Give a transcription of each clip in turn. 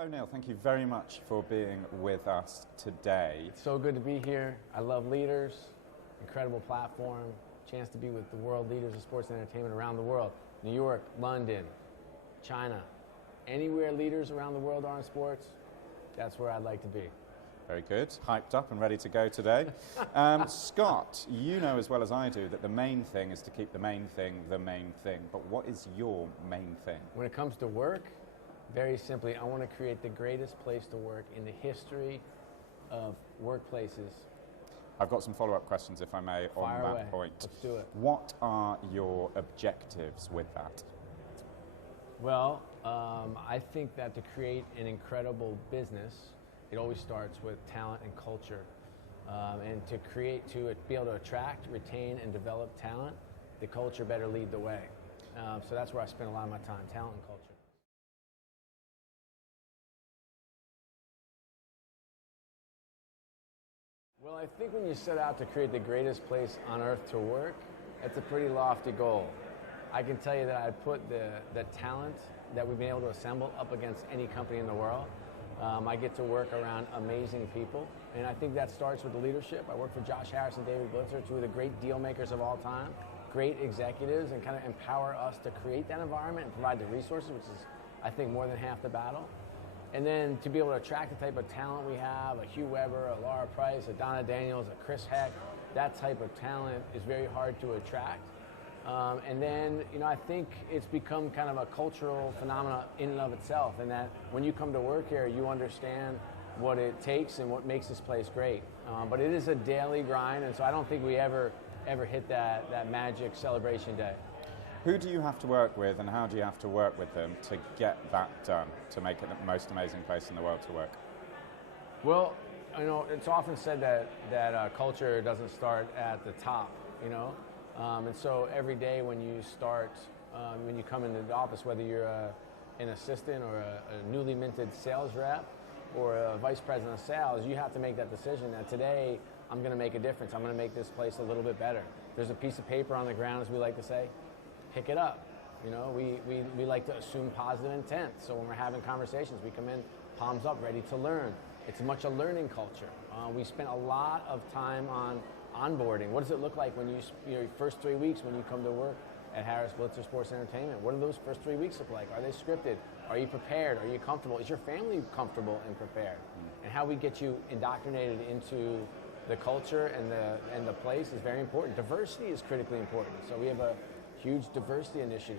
Scott O'Neill, thank you very much for being with us today. It's so good to be here. I love leaders, incredible platform, chance to be with the world leaders of sports and entertainment around the world. New York, London, China, anywhere leaders around the world are in sports, that's where I'd like to be. Very good. Hyped up and ready to go today. Scott, you know as well as I do that the main thing is to keep the main thing the main thing. But what is your main thing? When it comes to work, very simply, I want to create the greatest place to work in the history of workplaces. I've got some follow-up questions, if I may, on that point. Let's do it. What are your objectives with that? Well, I think that to create an incredible business, it always starts with talent and culture. And to be able to attract, retain, and develop talent, the culture better lead the way. So that's where I spend a lot of my time, talent and culture. Well, I think when you set out to create the greatest place on earth to work, that's a pretty lofty goal. I can tell you that I put the talent that we've been able to assemble up against any company in the world. I get to work around amazing people, and I think that starts with the leadership. I work for Josh Harris and David Blitzer, two of the great deal makers of all time, great executives, and kind of empower us to create that environment and provide the resources, which is, I think, more than half the battle. And then to be able to attract the type of talent we have, a Hugh Weber, a Laura Price, a Donna Daniels, a Chris Heck, that type of talent is very hard to attract. And then, I think it's become kind of a cultural phenomenon in and of itself, and that when you come to work here, you understand what it takes and what makes this place great. But it is a daily grind, and so I don't think we ever hit that magic celebration day. Who do you have to work with, and how do you have to work with them to get that done, to make it the most amazing place in the world to work? Well, it's often said that culture doesn't start at the top, and so every day when you start, when you come into the office, whether you're an assistant or a newly minted sales rep or a vice president of sales, you have to make that decision that today I'm going to make a difference. I'm going to make this place a little bit better. There's a piece of paper on the ground, as we like to say. Pick it up. We like to assume positive intent. So when we're having conversations, we come in palms up, ready to learn. It's much a learning culture. We spend a lot of time on onboarding. What does it look like when your first 3 weeks when you come to work at Harris Blitzer Sports Entertainment? What do those first 3 weeks look like? Are they scripted? Are you prepared? Are you comfortable? Is your family comfortable and prepared? And how we get you indoctrinated into the culture and the place is very important. Diversity is critically important. So we have a huge diversity initiative,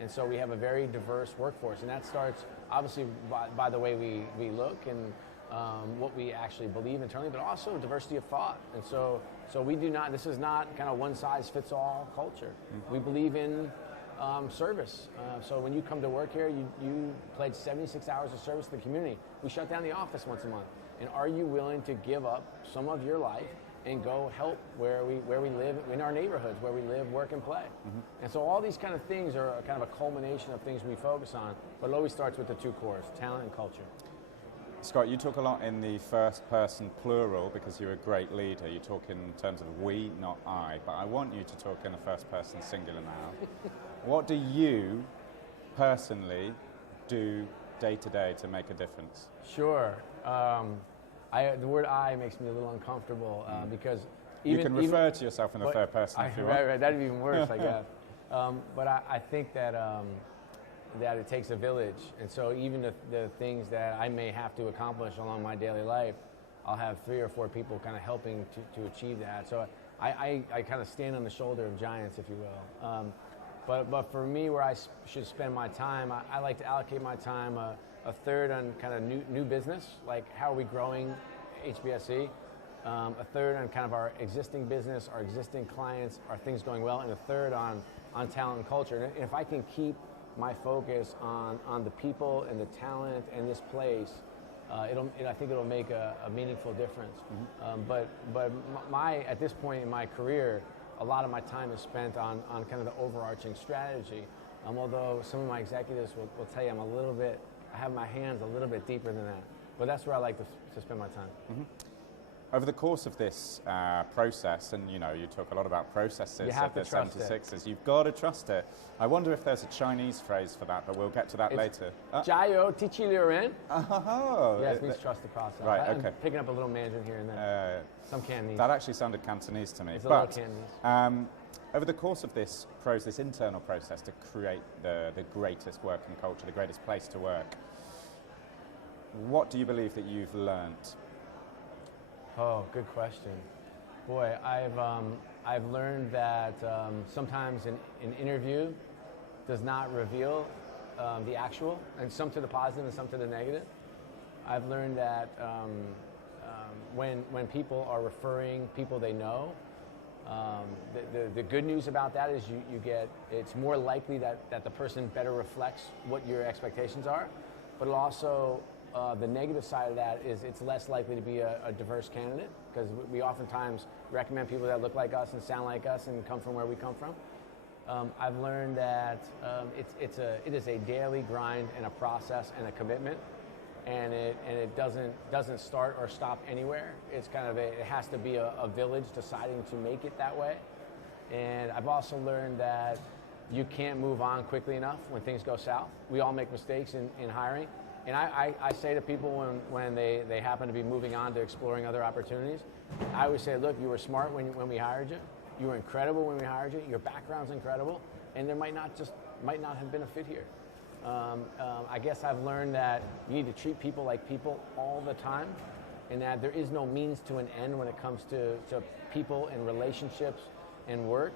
and so we have a very diverse workforce, and that starts obviously by the way we look and what we actually believe internally, but also diversity of thought. And so we do not. This is not kind of one size fits all culture. We believe in service. So when you come to work here, you pledge 76 hours of service to the community. We shut down the office once a month. And are you willing to give up some of your life and go help where we live, in our neighborhoods, where we live, work, and play? And so all these kind of things are kind of a culmination of things we focus on, but it always starts with the two cores, talent and culture. Scott, you talk a lot in the first person plural because you're a great leader. You talk in terms of we, not I, but I want you to talk in the first person singular now. What do you personally do day to day to make a difference? Sure. The word I makes me a little uncomfortable because you can refer to yourself in the third person if you want. Right, that'd be even worse, I guess. But I think that it takes a village, and so even the things that I may have to accomplish along my daily life, I'll have 3 or 4 people kind of helping to achieve that. So I kind of stand on the shoulder of giants, if you will. But for me, where I should spend my time, I like to allocate my time a third on kind of new business, like how are we growing HBSE, a third on kind of our existing business, our existing clients, are things going well, and a third on talent and culture. And if I can keep my focus on the people and the talent and this place, I think it'll make a meaningful difference. But at this point in my career, a lot of my time is spent on kind of the overarching strategy. Although some of my executives will tell you I have my hands a little bit deeper than that. But that's where I like to spend my time. Over the course of this process, and you talk a lot about processes of the 76s, you've got to trust it. I wonder if there's a Chinese phrase for that, but we'll get to that later. 加油, tiqi liu ren. Oh, yes, it means trust the process. Right, okay. I'm picking up a little Mandarin here and there. Some Cantonese. That actually sounded Cantonese to me. It's a little Cantonese. Over the course of this internal process to create the greatest working culture, the greatest place to work, what do you believe that you've learnt? Oh, good question. Boy, I've learned that sometimes an interview does not reveal the actual, and some to the positive and some to the negative. I've learned that when people are referring people they know, the good news about that is it's more likely that the person better reflects what your expectations are, but it also the negative side of that is it's less likely to be a diverse candidate, because we oftentimes recommend people that look like us and sound like us and come from where we come from. I've learned that it is a daily grind and a process and a commitment, and it doesn't start or stop anywhere. It's kind of it has to be a village deciding to make it that way. And I've also learned that you can't move on quickly enough when things go south. We all make mistakes in hiring. And I say to people when they happen to be moving on to exploring other opportunities, I always say, look, you were smart when we hired you. You were incredible when we hired you. Your background's incredible. And there might not have been a fit here. I guess I've learned that you need to treat people like people all the time, and that there is no means to an end when it comes to people and relationships and work.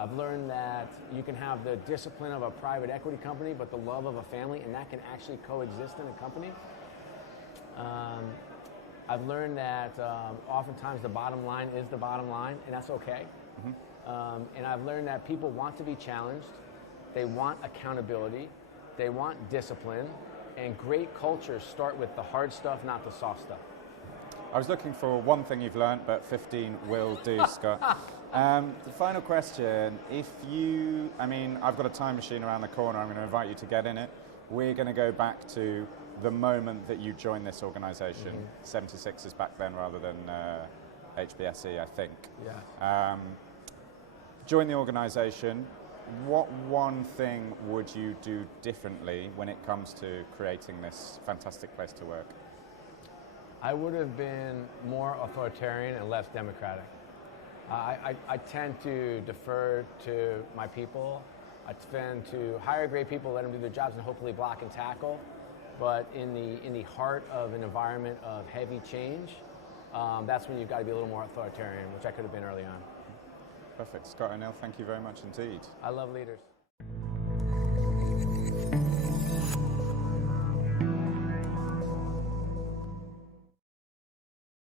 I've learned that you can have the discipline of a private equity company, but the love of a family, and that can actually coexist in a company. I've learned that oftentimes the bottom line is the bottom line, and that's okay. Mm-hmm. And I've learned that people want to be challenged, they want accountability, they want discipline, and great cultures start with the hard stuff, not the soft stuff. I was looking for one thing you've learned, but 15 will do, Scott. The final question, I've got a time machine around the corner, I'm going to invite you to get in it. We're going to go back to the moment that you joined this organization, 76ers back then rather than HBSE, I think. Yeah. Join the organization. What one thing would you do differently when it comes to creating this fantastic place to work? I would have been more authoritarian and less democratic. I tend to defer to my people. I tend to hire great people, let them do their jobs, and hopefully block and tackle. But in the heart of an environment of heavy change, that's when you've got to be a little more authoritarian, which I could have been early on. Perfect. Scott O'Neill, thank you very much indeed. I love leaders.